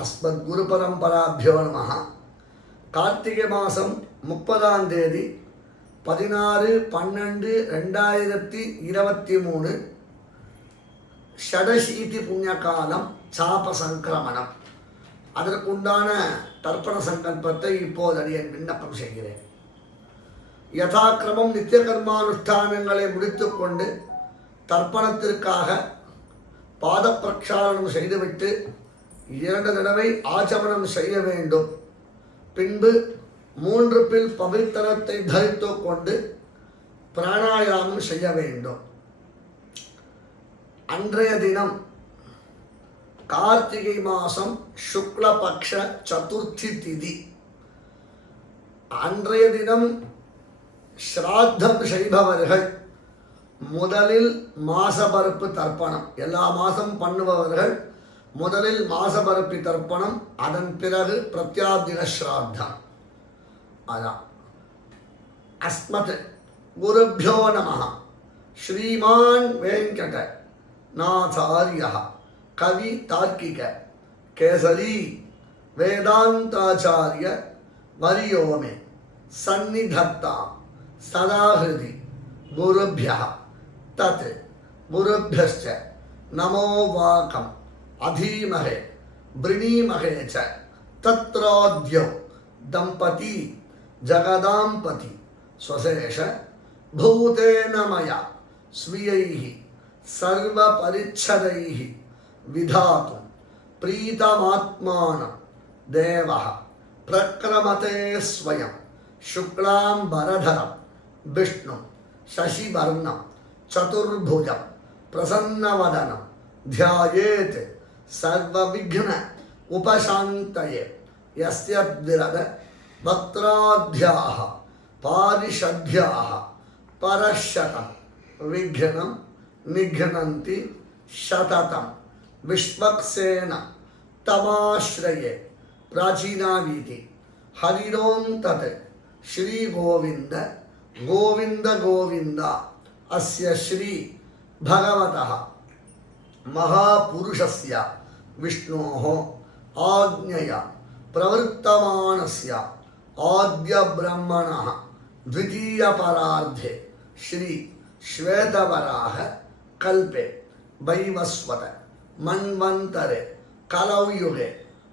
அஸ்மத் குரு பரம்பராபியோ நம கார்த்திகை மாதம் முப்பதாம் தேதி பதினாறு பன்னெண்டு ரெண்டாயிரத்தி இருபத்தி மூணு ஷடசீதி புண்ணியகாலம் சாப சங்கிரமணம் அதற்குண்டான தர்ப்பண சங்கல்பத்தை இப்போது அடியேன் விண்ணப்பம் செய்கிறேன். யதாக்கிரமம் நித்திய கர்மானுஷ்டானங்களை முடித்துக்கொண்டு தர்ப்பணத்திற்காக பாத பிரக்ஷாலனம் செய்துவிட்டு இரண்டு தடவை ஆச்சமனம் செய்ய வேண்டும். பின்பு மூன்று பில் பவித்திரத்தை தரித்து கொண்டு பிராணாயாமம் செய்ய வேண்டும். அன்றைய தினம் கார்த்திகை மாதம் சுக்லபக்ஷ சதுர்த்தி திதி. அன்றைய தினம் ஸ்ராத்தம் செய்பவர்கள் முதலில் மாசபருப்பு தர்ப்பணம். எல்லா மாதம் பண்ணுபவர்கள் முதலில் மாசபரப்பி தர்ப்பணம் அதன் பிறகு பிரத்யாதிக ஸ்ராத்தம் அதான். அஸ்மத் குருபியோ நம ஸ்ரீமான் வேங்கட நாச்சாரியா கவி தார்க்கிக. கேசரி வேதாந்தாச்சாரிய வரியோமே. சந்நிதத்தா. சதாஹிருதி. குருபியா தத். குருபியश्च நமோ வாக்கம் अधीमहे, वृणीमहे च। तत्राद्यौ दंपती जगदांपति स्वशेष, भूतेन मया, स्वीयैः, सर्वपरिच्छदैः, विधातु, प्रीतमात्मानं, देवः, प्रक्रमते स्वयं शुक्लाम्बरधरं विष्णुं, शशिवर्णं, चतुर्भुजं, प्रसन्नवदनं, ध्यायेत्। सर्वविघ्न उपशान्तये। यस्य द्विरद वक्त्राध्याः पारिषद्भ्याः परशतं विघ्नं निघ्नन्ति शततं। विश्वक्सेन तमाश्रये प्राचीनावीति हरिरों तत् श्रीगोविन्द, गोविन्द गोविन्द, अस्य श्री भगवतः महापुरुषस्य विष्णोः आज्ञया प्रवर्तमानस्य आद्यब्रह्मणः द्वितीयपरार्धे श्री श्वेतवराह कल्पे वैवस्वत मन्वन्तरे कलौयुगे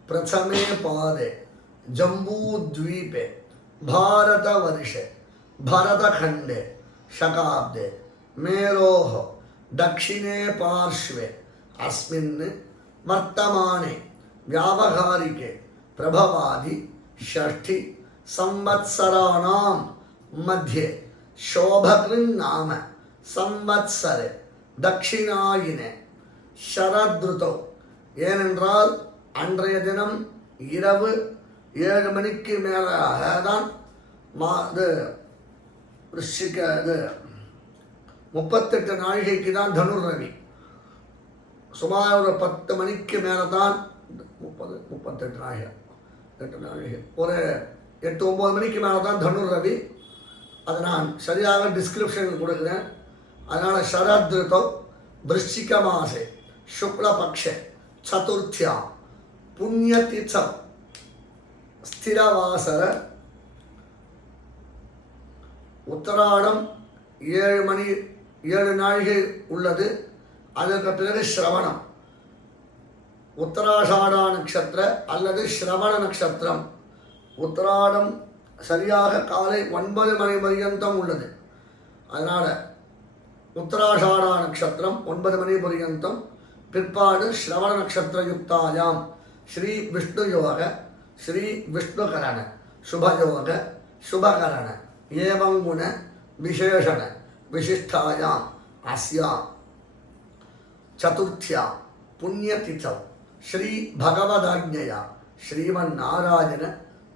प्रथमे पादे जम्बूद्वीपे भारतवर्षे भरतखण्डे शकाब्दे मेरोः दक्षिणे पार्श्वे अस्मिन् वर्तमाने व्यावहारिके प्रभवादि षष्ठि संवत्सराणां मध्ये शोभकृन्नाम संवत्सरे தட்சிணாயினே ஷரத்ருதோ ஏனென்றால் அன்றைய தினம் இரவு ஏழு மணிக்கு மேலாக தான் மா இது ரிஷிக இது முப்பத்தெட்டு நாழிகைக்கு தான் தனுர் ரவி சுமார் ஒரு பத்து மணிக்கு மேலே தான் முப்பது முப்பத்தெட்டு நாயகம் எட்டு நாயகம் ஒரு எட்டு ஒம்பது மணிக்கு மேலே தான் தனுர் ரவி. அதை நான் சரியாக டிஸ்கிரிப்ஷனில் கொடுக்குறேன். அதனால் சரத்ருதம் விருஷிக மாசே சுக்லபக்ஷ சதுர்த்தியா புண்ணியதிச்சம் ஸ்திரவாசர உத்தராடம் ஏழு மணி ஏழு நாழிகை உள்ளது. அதற்கு பிறகு ஸ்ரவணம். உத்தராஷாடா நட்சத்திர அல்லது ஸ்ரவண நட்சத்திரம். உத்தராடம் சரியாக காலை ஒன்பது மணி பரியந்தம் உள்ளது. அதனால் உத்தராஷாடா நட்சத்திரம் ஒன்பது மணி பரியந்தம். பிற்பாடு ஸ்ரவண நட்சத்திர யுக்தாயாம் ஸ்ரீ விஷ்ணு யோக ஸ்ரீ விஷ்ணுகரண சுபயோக சுபகரண ஏவங்குண விசேஷண விசிஷ்டாயாம் அஸ்யாம். சதுர்த்தியா புண்ணியதிதௌ ஸ்ரீ பகவதாஜ்ஞயா ஸ்ரீமன் நாராயண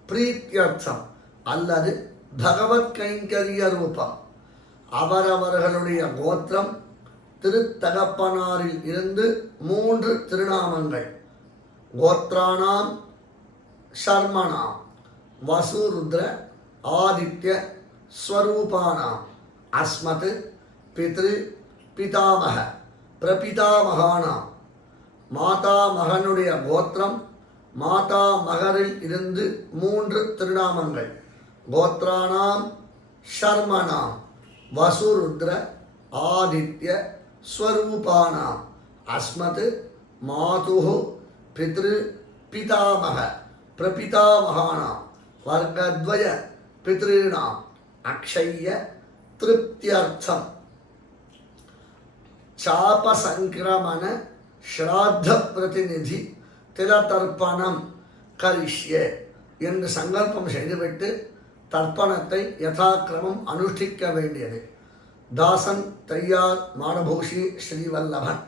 பிரீத்தியர்த்தம் அல்லது பகவத் கைங்கரிய ரூபம் அவரவர்களுடைய கோத்திரம் திருத்தகப்பனாரில் இருந்து மூன்று திருநாமங்கள்। கோத்ராணாம் சர்மணாம் வசுருத்ர ஆதித்ய ஸ்வரூபானாம் அஸ்மத் பித்ரு பிதாமக। பிரபிதாமகானாம் மாதா மகனுடைய கோத்திரம் மாதா மகரில் இருந்து மூன்று திருநாமங்கள். கோத்ரானாம் ஷர்மனாம் வசுருத்ர ஆதித்ய ஸ்வரூபானாம் அஸ்மத் மாதுः பித்ரு பிதாமக பிரபிதாமகானாம் வர்க்கத்வய பித்ருணாம் அக்ஷய திருப்தியர்த்தம். சாப சங்கிரமண ஸ்ராத்த பிரதிநிதி திலதர்ப்பணம் கரிஷ்ய என்று சங்கல்பம் செய்துவிட்டு தர்ப்பணத்தை யதாக்கிரமம் அனுஷ்டிக்க வேண்டியது. தாசன் தையார் மானபூஷி ஸ்ரீவல்லபன்.